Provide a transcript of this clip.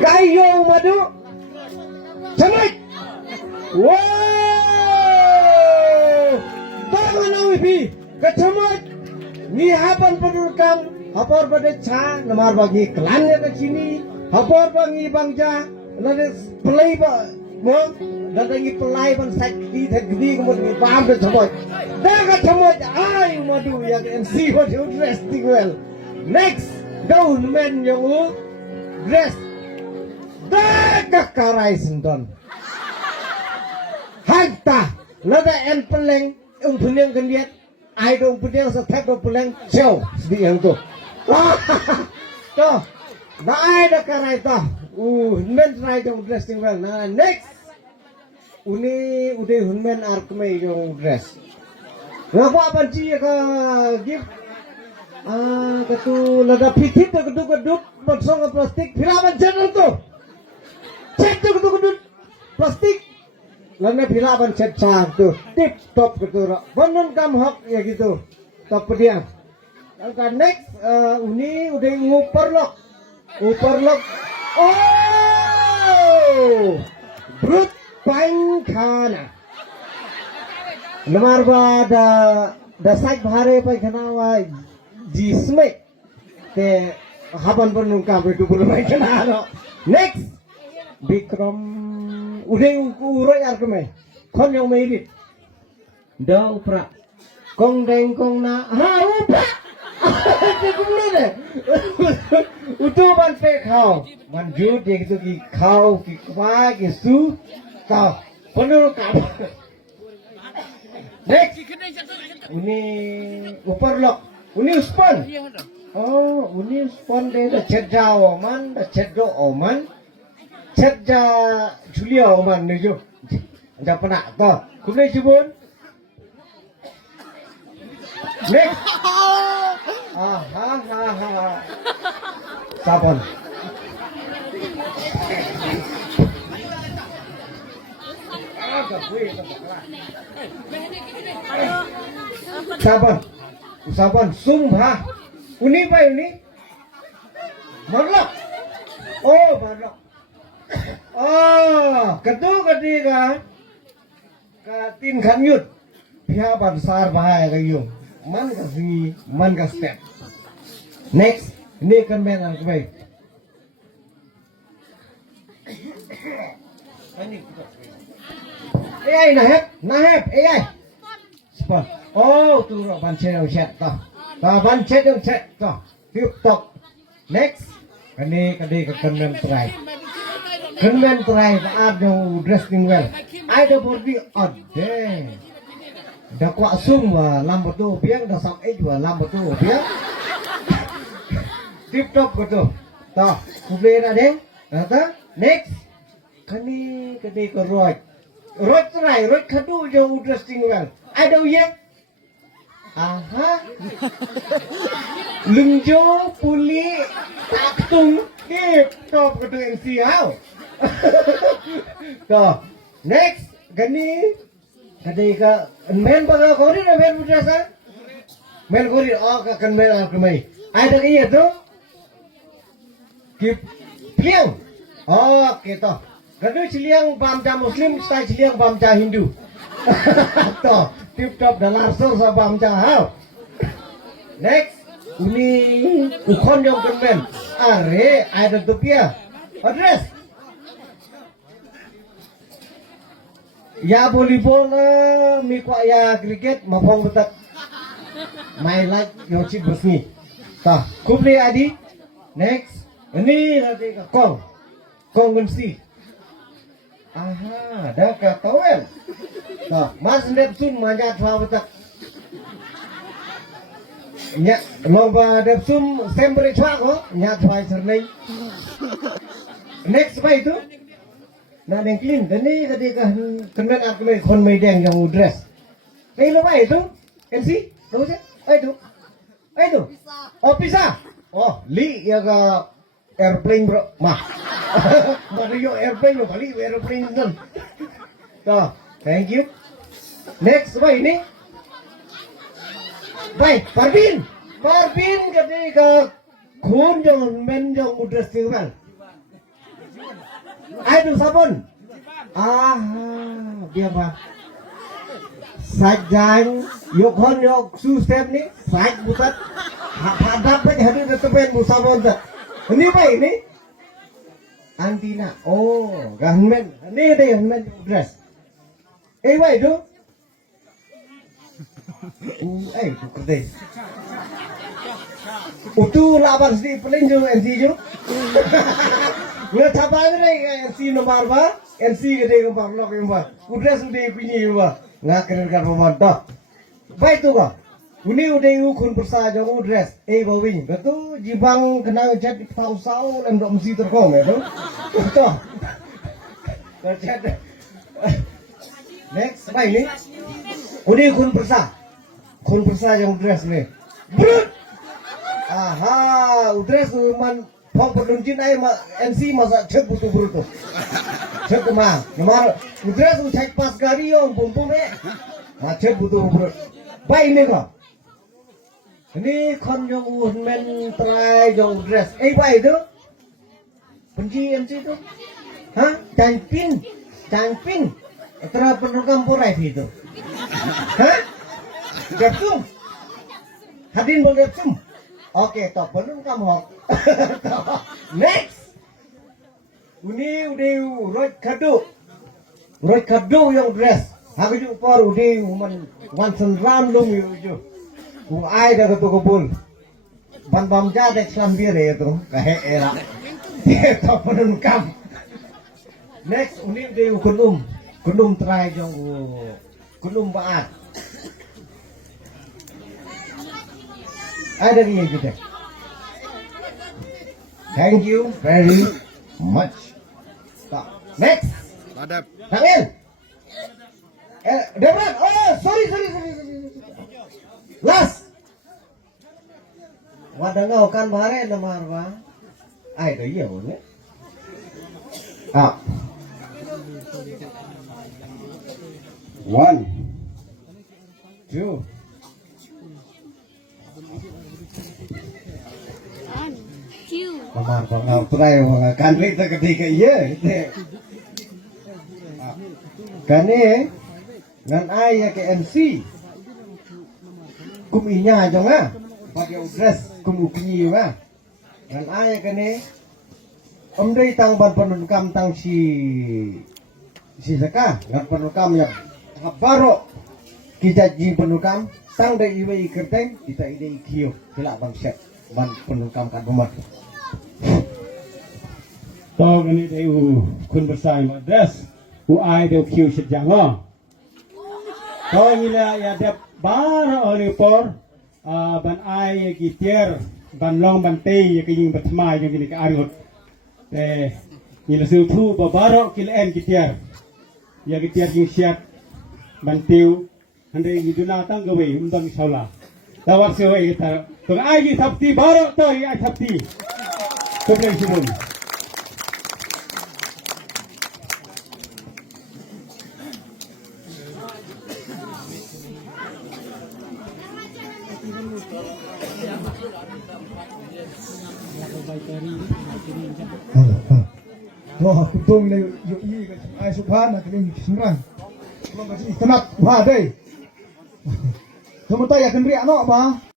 Kayo madu. Samay. Wow. Tangan awipi. Kacamay. Ni hapan pendudukam. Hapor pada cha. Namar bagi kelannya ke sini. Hapor bagi bangja. Nanti pelai ba. Mo. Nanti pelai ban sakti thagdi kemudian paham ke camoy. Dah kacamay. Ay madu yang MC madu dressing well. Next. Daun men yang dress. Dah kakarai sendon. Hanta. Nada en peleng. Peleng kendiat. I don't peleng setek peleng. Show. Sedih yang tu. Tuh. Nah ada karai tuh. Men try dong dressing well. Nah next. Uni udah men arkme dong dress. Ngapa apa sih ka gift? Ketu lada pitit tu keduk bersong plastik filamen channel tu. Cek tu keduk plastik. Lalu filamen cek tu. Tip top ketu. Bonon kam hok ya gitu. Top pediang. Lalu next uni udah nguperlok. Oh, brut pankana. Lemar ba da sak bhare paikana wa जिसमें ते हापन पर नुका बेटू बोल भाई के ना नेक्स्ट विक्रम उड़े उड़े यार के मैं कौन yang मेरी दा उपरा कौन डेंग कौन ना हाँ उपरा ते कुमड़े ने उतो बनते खाओ मंजू देख तो की खाओ की कवा की सू का पनुर का नेक्स्ट उन्हें ऊपर लो Uni spon. Oh, uni spon deh. Dah cerja oman, dah cerdo oman, cerja Julia oman ni jo. Jangan pernah toh. Kumai cibun. Next. Sabon. Sabon. Usapan sumpah. Uni apa ini? Marlok. Oh, marlok. Oh, ketiga. Katin kanyut. Pihak besar bahaya kayu. Man kasih, man kas step. Next, ini kan benar kebaik. AI nahep, AI. Spot. Oh, tu ban chet dong chet toh. Ban chet dong chet toh. Tip top. Next. Kani ke kemen try. Kemen try saat yang dressing well. I don't body ade. Dah kuat sum lambat tu biang dah sampai dua lambat tu biang. Tip top betul. Toh, kubur ada. Nata. Next. Kani ke roy. Roy try, roy kadu yang dressing well. I don't yet. Aha. Lungjo puli taktung tip top ketu MC hau. Toh, next gani kadai men baga kori na men budasa. Men kori kan men kemai. Ada iya tu. Kip piang. Oke toh. Kadu ciliang bamja Muslim, style ciliang bamja Hindu. Toh. Tip top dan langsung sabam cahal. Next, uni ukon yang kemen. Are ada tupia. Address. Ya volleyball mi kwa ya cricket mapong betak. My life yochi besni. Tah, kubli adi. Next, ini nanti kong gensi. Aha, dah ketahuan. Nah, Mas Nepsun manja thua betak. Nya lomba Nepsun sempre thua ko, nya thua sernai. Next apa itu? Nah, yang clean. Ini ketika kena aku mai kon mai deng yang dress. Ini apa itu? MC? Tahu sih? Itu. Itu. Oh, pizza. Oh, li ya ka airplane bro. Mah. Baru airplane lo, balik airplane kan. Tuh. Thank you. Next, apa ini? Baik, Parvin. Parbin ketika kun yang men yang udah sirman. Ayo sabun. Biar apa? Sajang yuk su step ni saj butat hadap aja hadir tepen busabon tak. Ini apa ini? Antina. Oh, government. Ini deh government dress. Apa itu? Itu kerja. Utu labar si pelin jo MC jo. Gua capai ni MC nomor ba, MC gede gua blok yang ba. Dress udah punya ba. Nggak keren kan pemerintah. Baik tu kah? Ini udah ukun persaja dress. Bawing. Betul jibang kena cat tahu-tahu lem dok mesti terkong ya tu. Betul. Cat. Next, apa ini? Udah ukun persa. Kun persa yang dress ni. Brut. Dress man phong penuncin ay MC masa cek butuh bruto. Cek kemana? Nomor dress cek pas gari yang bumbung cek butuh brut. Baik ini kah? Ini kon yang men try yang dress. Baik itu? Benci MC itu? Cangpin. Terus penukam purai itu. Gapsum. Hadin boleh gapsum. Oke, top belum kamu. Next. Ini udah roy kado yang dress. Habis itu par udah man sendram dong itu. Ai dah ketu kubul. Ban bam jadek sambir itu. Kahe era. Top belum kam. Next, ini udah kunum try yang kunum baat. Ada ni kita. Thank you very much. Next. Adab. Tangan. Devran. Sorry. Last. Wadangau kan bare nomor ba. Dah iya boleh. 1 2 Kamar pangau try mga kanri ta ketika iya kane ngan aya ke MC kum inya aja nga pakai dress kum ukinyi wa ngan aya kane omdai tang ban penukam tang si saka ngan penukam ya baro kita ji penukam tang dai iwe ikerteng kita ide ikio kila bang set ban penukam kat rumah. Tao gani day kun bersai madras ai do kiu sedjango tao nila ya dep bar oli por ban ai gitier ban long ban te ya king batmai yang gini ka arut te nila su thu babaro kil en gitier ya gitier king siat ban tiu hande giduna tang gawe undang saula tawar sewa kita tong ai gi thapti baro to ai thapti to play subun. Wah, kutung ni yuk i ai subhan nak ni semrang. Kalau masih kenat wah deh. Kamu tahu ya kendri anak apa?